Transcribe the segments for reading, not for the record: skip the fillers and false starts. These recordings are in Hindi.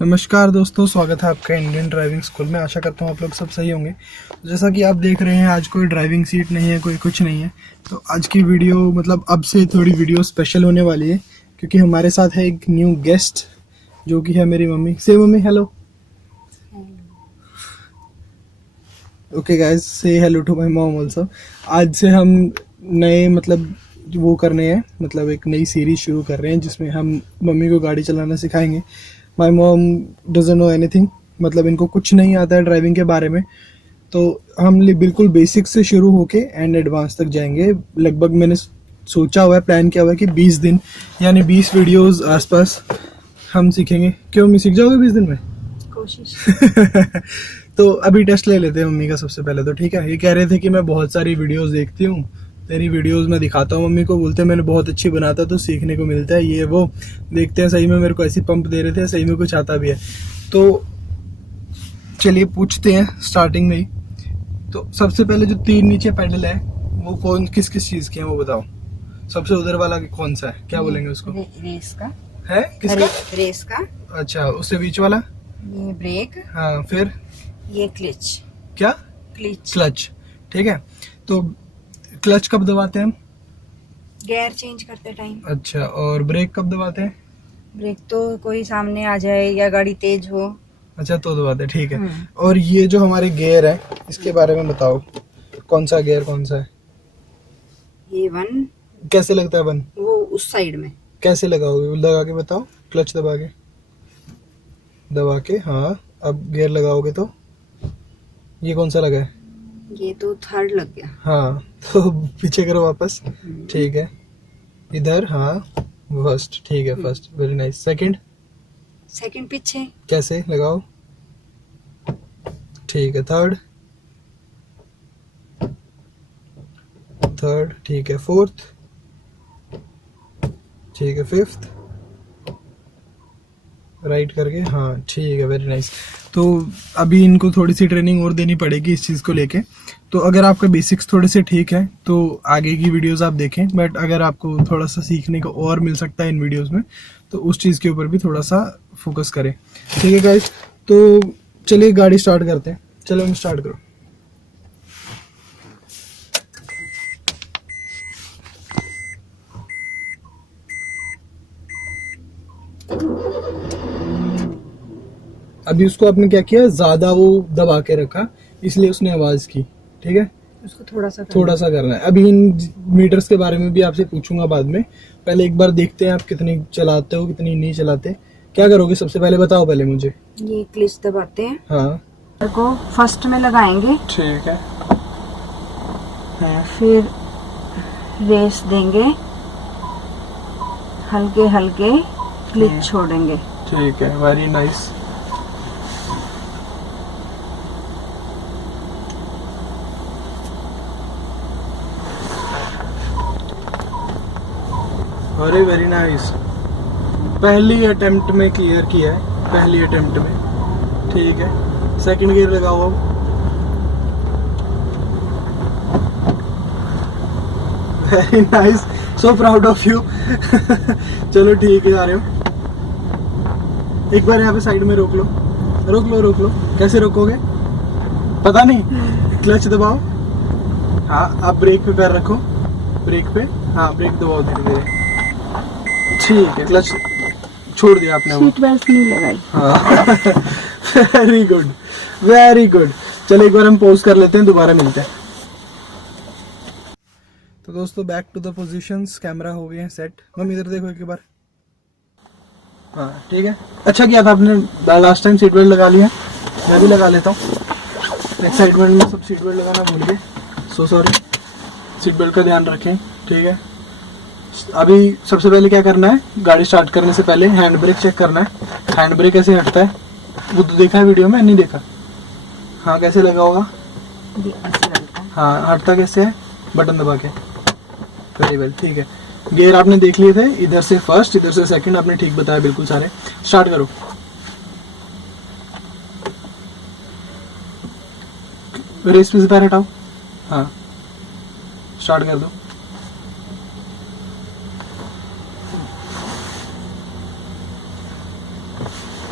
नमस्कार दोस्तों, स्वागत है आपका इंडियन ड्राइविंग स्कूल में। आशा करता हूँ आप लोग सब सही होंगे। जैसा कि आप देख रहे हैं, आज कोई ड्राइविंग सीट नहीं है, कोई कुछ नहीं है। तो आज की वीडियो मतलब अब से थोड़ी वीडियो स्पेशल होने वाली है, क्योंकि हमारे साथ है एक न्यू गेस्ट जो कि है मेरी mummy. Say mummy hello. Okay guys, say hello to my mom also. आज से हम नए मतलब वो करने हैं, मतलब एक नई सीरीज शुरू कर रहे हैं जिसमें हम मम्मी को गाड़ी चलाना सिखाएंगे। My mom doesn't know anything, मतलब इनको कुछ नहीं आता है ड्राइविंग के बारे में। तो हम बिल्कुल बेसिक से शुरू होके एंड एडवांस तक जाएंगे। लगभग मैंने सोचा हुआ है, प्लान किया हुआ है कि 20 दिन यानी 20 वीडियोस आसपास हम सीखेंगे। क्यों मैं सीख जाओगे 20 दिन में? कोशिश। तो अभी टेस्ट ले लेते हैं मम्मी का सबसे पहले। तो ठीक है, ये कह रहे थे कि मैं बहुत सारी वीडियोस देखती हूँ, तेरी वीडियोस मैं दिखाता हूँ मम्मी को, बोलते हैं मैंने बहुत अच्छी बनाता तो सीखने को मिलता है ये वो। देखते हैं सही में मेरे को ऐसी पंप दे रहे थे, सही में कुछ आता भी है। तो चलिए पूछते हैं स्टार्टिंग में ही। तो सबसे पहले जो 3 नीचे पैडल है वो कौन किस किस चीज के हैं वो बताओ। सबसे उधर वाला कौन सा है, क्या बोलेंगे उसको? रेस का है किसका? रेस का। अच्छा, उससे बीच वाला? ये ब्रेक। हाँ, फिर ये क्लच। क्या? क्लच। क्लच। ठीक है, तो क्लच कब दबाते हैं हम? गियर चेंज करते टाइम। अच्छा, और ब्रेक कब दबाते हैं? ब्रेक तो कोई सामने आ जाए या गाड़ी तेज हो। अच्छा, तो दबाते हैं, ठीक है। और ये जो हमारे गियर है इसके बारे में बताओ, कौन सा गियर कौन सा है? ये 1। कैसे लगता है 1? वो उस साइड में। कैसे लगाओगे, लगा के बताओ। क्लच दबा के हाँ। अब गियर लगाओगे तो ये कौन सा लगा है? ये तो 3rd लग गया। हाँ, तो पीछे करो वापस। ठीक है, इधर हाँ, फर्स्ट। ठीक है, फर्स्ट, वेरी नाइस। सेकंड पीछे। कैसे लगाओ? ठीक है, थर्ड ठीक है, फोर्थ ठीक है, फिफ्थ राइट करके हाँ, ठीक है, वेरी नाइस। तो अभी इनको थोड़ी सी ट्रेनिंग और देनी पड़ेगी इस चीज़ को लेके। तो अगर आपका बेसिक्स थोड़े से ठीक है तो आगे की वीडियोस आप देखें, बट अगर आपको थोड़ा सा सीखने को और मिल सकता है इन वीडियोस में तो उस चीज़ के ऊपर भी थोड़ा सा फोकस करें। ठीक है गाइस, तो चलिए गाड़ी स्टार्ट करते हैं। चलो हम स्टार्ट करो। अभी उसको आपने क्या किया, ज्यादा वो दबा के रखा इसलिए उसने आवाज की। ठीक है, उसको थोड़ा सा करना है। अभी इन मीटर्स के बारे में भी आपसे पूछूंगा बाद में। पहले एक बार देखते हैं आप कितनी चलाते हो कितनी नहीं चलाते। क्या करोगे सबसे पहले बताओ पहले मुझे। ये क्लच दबाते हैं। हाँ, को फर्स्ट में लगाएंगे। ठीक है। फिर रेस देंगे, हल्के हल्के क्लच छोड़ेंगे। ठीक है, वेरी नाइस। अरे वेरी नाइस, पहली अटेम्प्ट में क्लियर किया है, पहली अटेम्प्ट में। ठीक है, सेकंड गियर लगाओ अब। Very nice, so proud of you. चलो ठीक है, आ रहे हो। एक बार यहाँ पे साइड में रोक लो, रोक लो रोक लो। कैसे रोकोगे पता नहीं, क्लच दबाओ। हाँ, आप ब्रेक पे पैर रखो, ब्रेक पे। हाँ, ब्रेक दबाओ धीरे धीरे। ठीक है, क्लच छोड़ दिया आपने। सीट बेल्ट नहीं लगाई। हाँ, वेरी गुड वेरी गुड। चलो एक बार हम पॉज कर लेते हैं, दोबारा मिलते हैं। तो दोस्तों back to the positions, camera हो गए हैं सेट। मम्मी इधर देखो एक बार। हाँ ठीक है, अच्छा किया था आपने लास्ट टाइम सीट बेल्ट लगा लिया। मैं भी लगा लेता हूँ। एक्साइटमेंट में सब सीट बेल्ट लगाना भूल गए, सो सॉरी। सीट बेल्ट का ध्यान रखें। ठीक है, अभी सबसे पहले क्या करना है, गाड़ी स्टार्ट करने से पहले हैंड ब्रेक चेक करना है। हैंड ब्रेक कैसे हटता है वो तो देखा है वीडियो में, नहीं देखा? हाँ, कैसे लगा होगा? हाँ, हटता कैसे है? बटन दबा के। वेरी वेल, ठीक है। गियर आपने देख लिए थे, इधर से फर्स्ट इधर से सेकंड, आपने ठीक बताया बिल्कुल सारे। स्टार्ट करो। रेस पे से पैर हटाओ। हाँ, स्टार्ट कर दो।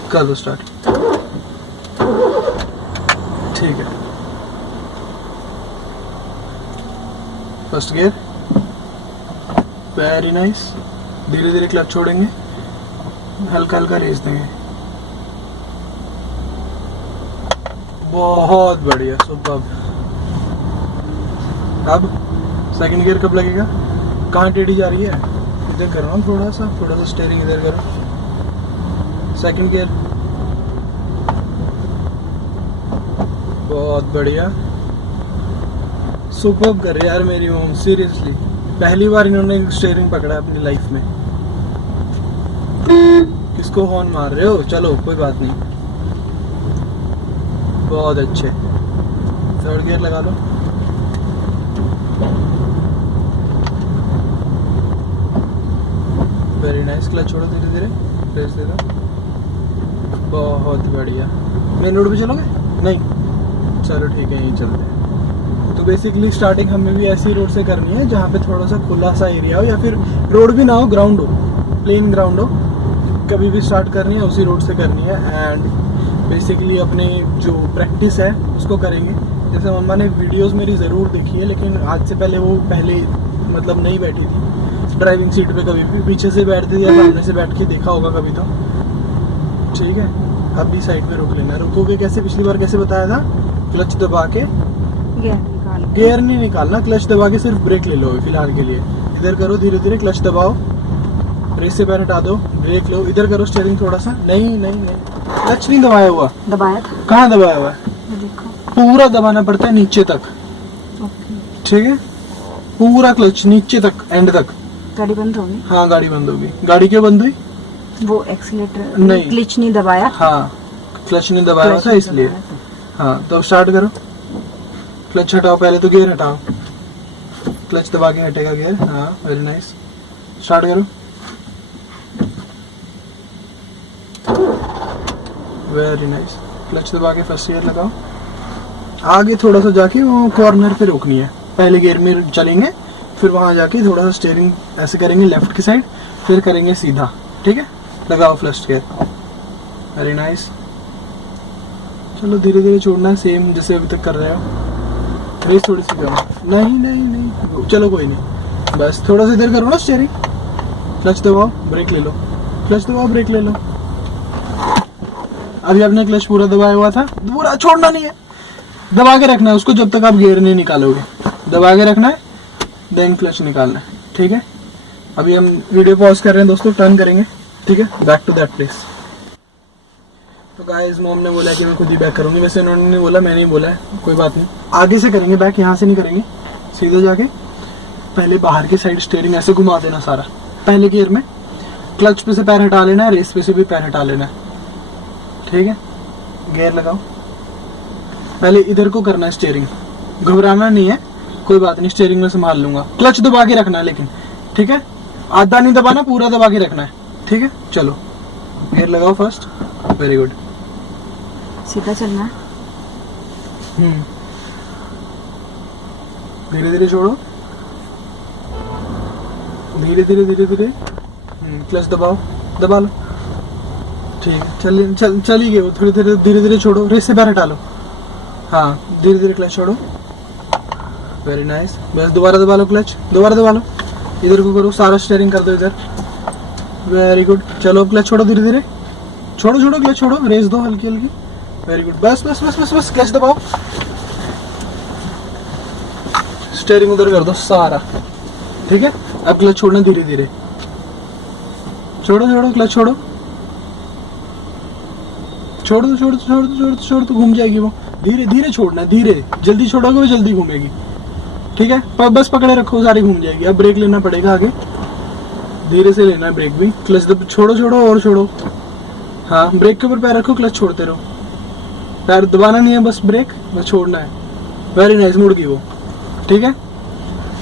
कर दो स्टार्ट। ठीक है, फर्स्ट गियर, वेरी नाइस। धीरे धीरे क्लच छोड़ेंगे, हल्का हल्का रेस देंगे। बहुत बढ़िया, सुपर्ब। अब सेकंड गियर कब लगेगा? कहाँ टेढ़ी जा रही है? इधर करो ना, थोड़ा सा स्टीयरिंग इधर करो। सेकंड गियर, बहुत बढ़िया, सुपर्ब कर रहे यार मेरी मोम, सीरियसली। पहली बार इन्होंने स्टीयरिंग पकड़ा अपनी लाइफ में। किसको हॉर्न मार रहे हो? चलो कोई बात नहीं, बहुत अच्छे। थर्ड गियर लगा लो। वेरी नाइस, क्लच छोड़ो धीरे धीरे, प्रेस दे दो। बहुत बढ़िया। मेन रोड पे चलोगे? नहीं, चलो ठीक है, यहीं चलते हैं। तो बेसिकली स्टार्टिंग हमें भी ऐसी रोड से करनी है जहाँ पे थोड़ा सा खुला सा एरिया हो, या फिर रोड भी ना हो, ग्राउंड हो, प्लेन ग्राउंड हो। कभी भी स्टार्ट करनी है उसी रोड से करनी है। एंड बेसिकली अपने जो प्रैक्टिस है उसको करेंगे। जैसे मम्मा ने वीडियोस मेरी ज़रूर देखी है, लेकिन आज से पहले वो मतलब नहीं बैठी थी ड्राइविंग सीट पे, कभी भी पीछे से बैठती थी या सामने से बैठ के देखा होगा कभी तो। ठीक है, अभी साइड में रोक लेना। रुकोगे कैसे? पिछली बार कैसे बताया था? क्लच दबा के, गियर नहीं निकालना, क्लच दबा के सिर्फ ब्रेक ले लो फिलहाल के लिए। इधर करो, धीरे धीरे क्लच दबाओ, रेस से पैर हटा दो, ब्रेक लो। इधर करो स्टीयरिंग थोड़ा सा, नहीं, क्लच नहीं दबाया हुआ। दबाया था? कहाँ दबाया हुआ है? देखो, पूरा दबाना पड़ता है नीचे तक। ठीक है, पूरा क्लच नीचे तक, एंड तक। गाड़ी बंद होगी? हाँ, गाड़ी बंद होगी। गाड़ी क्यों बंद हुई? वो एक्सीलेटर नहीं, क्लच नहीं दबाया। हाँ, क्लच नहीं दबाया था इसलिए। हाँ, तो स्टार्ट करो। क्लच हटाओ, पहले तो गियर हटाओ। क्लच दबा के हटेगा गियर। हाँ, वेरी नाइस। स्टार्ट करो। Very nice. क्लच दबा के फर्स्ट गियर लगाओ। आगे थोड़ा सा जाके वो कॉर्नर पे रोकनी है। पहले गियर में चलेंगे, फिर वहां जाके थोड़ा सा स्टीयरिंग ऐसे करेंगे लेफ्ट की साइड, फिर करेंगे सीधा। ठीक है, लगाओ फर्स्ट गियर। Very nice. चलो धीरे धीरे छोड़ना है, सेम जैसे अभी तक कर रहे हो। रेस थोड़ी सी कम। नहीं, चलो कोई नहीं, बस थोड़ा सा इधर करो ना स्टीयरिंग। क्लच दबाओ, ब्रेक ले लो, क्लच दबाओ, ब्रेक ले लो। अभी आपने क्लच पूरा दबाया हुआ था, पूरा छोड़ना नहीं है, दबा के रखना है उसको जब तक आप गियर नहीं निकालोगे। दबा के रखना है, देन क्लच निकालना है। ठीक है, अभी हम वीडियो पॉज कर रहे हैं दोस्तों, टर्न करेंगे। ठीक है, बैक टू दैट प्लेस। तो गाइस, मॉम ने बोला कि मैं खुद ही बैक करूंगी। वैसे इन्होंने नहीं बोला, मैंने ही बोला है, कोई बात नहीं। आगे से करेंगे बैक, यहाँ से नहीं करेंगे, सीधे जाके पहले बाहर की साइड स्टीयरिंग ऐसे घुमा देना सारा। पहले गियर में क्लच पे से पैर हटा लेना है, रेस पे से भी पैर हटा लेना है। ठीक है, गियर लगाओ। पहले इधर को करना है स्टीयरिंग, घबराना नहीं है, कोई बात नहीं, स्टीयरिंग में संभाल लूंगा। क्लच दबा के रखना है लेकिन, ठीक है, आधा नहीं दबाना, पूरा दबा के रखना है। ठीक है, चलो गियर लगाओ फर्स्ट। Very good. सीधा चलना है। धीरे धीरे छोड़ो, धीरे धीरे धीरे धीरे। क्लच दबाओ, दबा लो। ठीक है, चल ही गए वो। थोड़ी धीरे धीरे धीरे छोड़ो, रेस से पैर हटा लो। हाँ, धीरे धीरे क्लच छोड़ो। वेरी नाइस, बस दोबारा दबा लो क्लच, दोबारा दबा लो। इधर को करो, सारा स्टीयरिंग कर दो इधर। Very good. चलो क्लच छोड़ो, धीरे धीरे छोड़ो, क्लच छोड़ो, रेस दो हल्की हल्की। वेरी गुड, बस बस बस बस बस, क्लच दबाओ, स्टीयरिंग उधर कर दो सारा। ठीक है, अब क्लच छोड़ना धीरे धीरे, छोड़ो, क्लच छोड़ो, छोड़ दो, घूम जाएगी वो। धीरे धीरे छोड़ना, धीरे, जल्दी छोड़ोगे वो जल्दी घूमेगी। ठीक है, बस पकड़े रखो, सारी घूम जाएगी। अब ब्रेक लेना पड़ेगा आगे, धीरे से लेना है ब्रेक भी। क्लच छोड़ो और छोड़ो। हाँ, ब्रेक के ऊपर पैर रखो, क्लच छोड़ते रहो, पैर दबाना नहीं है, बस ब्रेक बस छोड़ना है। वेरी नाइस, मुड़ गई वो। ठीक है,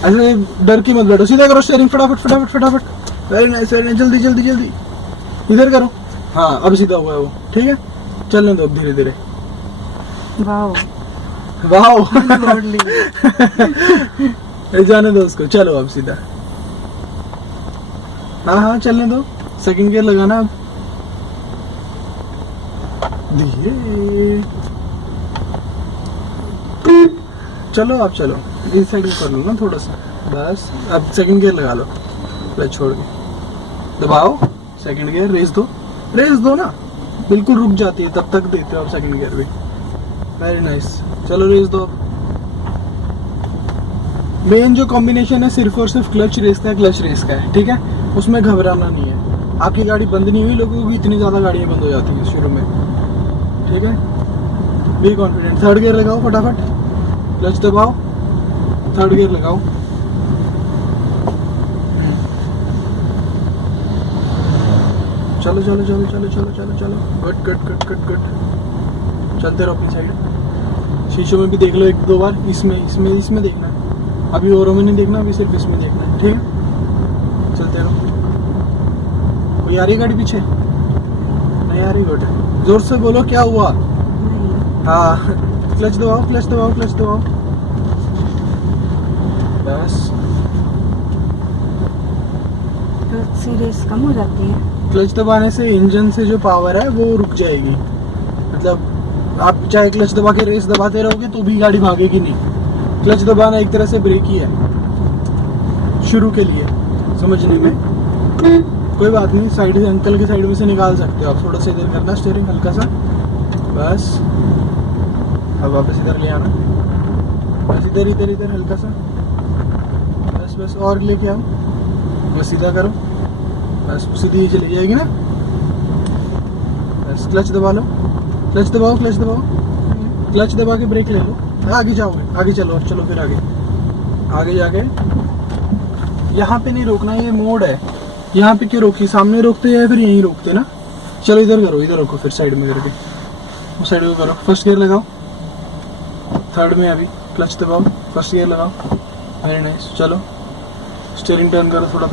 ऐसे डर की मत बैठो, सीधा करो स्टीयरिंग, फटाफट। वेरी नाइस, जल्दी इधर करो। हाँ, अब सीधा हुआ है वो। ठीक है, चलने दो अब धीरे धीरे। वाओ जाने दो उसको, चलो अब सीधा। हाँ, चलने दो। सेकंड गियर लगाना अब। धीरे चलो, आप चलो रिसाइकिल कर लो ना थोड़ा सा, बस। अब सेकंड गियर लगा लो, क्लच छोड़ के दबाओ, सेकंड गियर, रेस दो ना, बिल्कुल रुक जाती है तब तक देते हो आप सेकंड गियर भी। वेरी नाइस, चलो रेस दो। मेन जो कॉम्बिनेशन है सिर्फ और सिर्फ क्लच रेस का है, ठीक है, उसमें घबराना नहीं है। आपकी गाड़ी बंद नहीं हुई, लोगों की इतनी ज्यादा गाड़ियां बंद हो जाती हैं शुरू में, ठीक है। बी कॉन्फिडेंट, थर्ड गियर लगाओ फटाफट, क्लच दबाओ, थर्ड गियर लगाओ। चलो चलो चलो चलो चलो चलो चलो, गुड। चलते रहो अपनी साइड। शीशों में भी देख लो एक दो बार, इसमें देखना है, अभी औरों में नहीं देखना, अभी सिर्फ इसमें देखना है, ठीक है। चलते रहो। कोई आ रही गाड़ी पीछे? नहीं आ रही, गुड। जोर से बोलो, क्या हुआ? हाँ, क्लच दबाओ, बस। तो सीरीज कम हो जाती है। क्लच दबाने से इंजन से जो पावर है वो रुक जाएगी, मतलब आप चाहे क्लच दबा के रेस दबाते रहोगे तो भी गाड़ी भागेगी नहीं। क्लच दबाना एक तरह से ब्रेक ही है शुरू के लिए, समझने में। कोई बात नहीं, साइड से अंकल के साइड में से निकाल सकते हो आप, थोड़ा सा इधर करना स्टीयरिंग हल्का सा, बस। अब वापस इधर ले आना, बस इधर हल्का सा, बस और लेके आओ, बस सीधा करो, बस सीधी चली जाएगी ना। बस क्लच दबा लो, क्लच दबा के ब्रेक ले लो, आगे जाओगे, आगे चलो फिर आगे जाके यहाँ पे नहीं रोकना, ये मोड़ है, यहाँ पे क्यों रोकी? सामने रोकते या फिर यहीं रोकते ना। चलो इधर करो, इधर रोको, फिर साइड में करके उस साइड को करो। फर्स्ट गियर लगाओ, थर्ड में अभी क्लच दबाओ, फर्स्ट गियर लगाओ, वेरी नाइस। चलो स्टीयरिंग टर्न करो थोड़ा।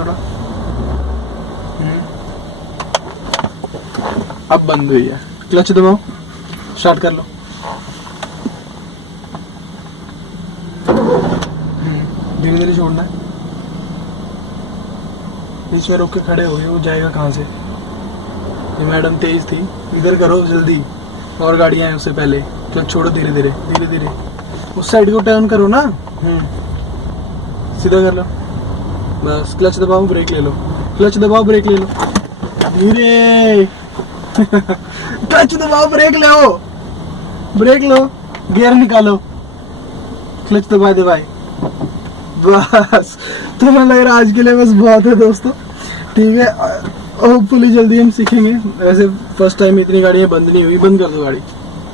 अब बंद हुई है, क्लच दबाओ, स्टार्ट कर लो। धीरे छोड़ना है, बीच में रोक के खड़े हो गए, वो जाएगा कहाँ से? ये मैडम तेज थी, इधर करो जल्दी, और गाड़ियां हैं उससे पहले। क्लच छोड़ो, धीरे उस साइड को टर्न करो ना, सीधा कर लो, बस। क्लच दबाओ, ब्रेक ले लो, धीरे क्लच दबाओ, ब्रेक लो, गियर निकालो, क्लच दबा दे भाई, बस। तो मैं लग रहा है आज के लिए बस बहुत है दोस्तों, ठीक है। होपफुली जल्दी हम सीखेंगे। वैसे फर्स्ट टाइम इतनी गाड़ियां बंद नहीं हुई, बंद कर दो गाड़ी,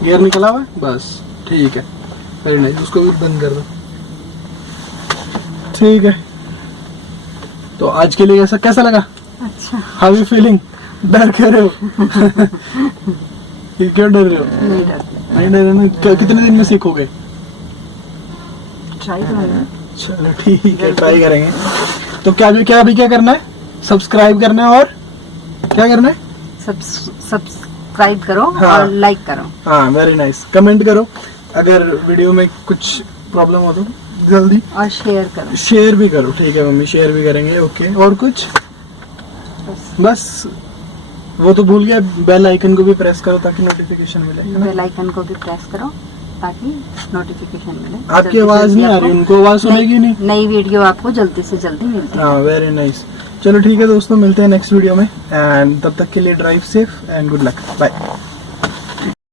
गियर निकला हुआ है, बस ठीक है, वेरी नाइस। उसको भी बंद कर दो, ठीक है। तो आज के लिए कैसा लगा? अच्छा। How you feeling? डर क्यों रहे हो? क्यों डर रहे हो? नहीं डर रहे। कितने दिन में सीखोगे? ट्राई करेंगे। चलो ठीक है, ट्राई करेंगे। तो क्या करना है? सब्सक्राइब करना है, और क्या करना है? सब्सक्राइब करो, हाँ, और लाइक करो। हाँ, वेरी नाइस। कमेंट करो अगर वीडियो में कुछ प्रॉब्लम हो तो जल्दी, और शेयर भी करो, ठीक है मम्मी, शेयर भी करेंगे। ओके, और कुछ? बस वो तो भूल गया, बेल आइकन को भी प्रेस करो ताकि नोटिफिकेशन मिले। बेल आइकन को भी प्रेस करो ताकि नोटिफिकेशन मिले। आपकी आवाज नहीं आ रही, उनको आवाज सुनेगी नहीं। नई वीडियो आपको जल्दी से जल्दी मिलती है। हाँ, वेरी नाइस। चलो ठीक है दोस्तों, मिलते हैं नेक्स्ट वीडियो में, एंड तब तक के लिए drive safe and good luck, bye.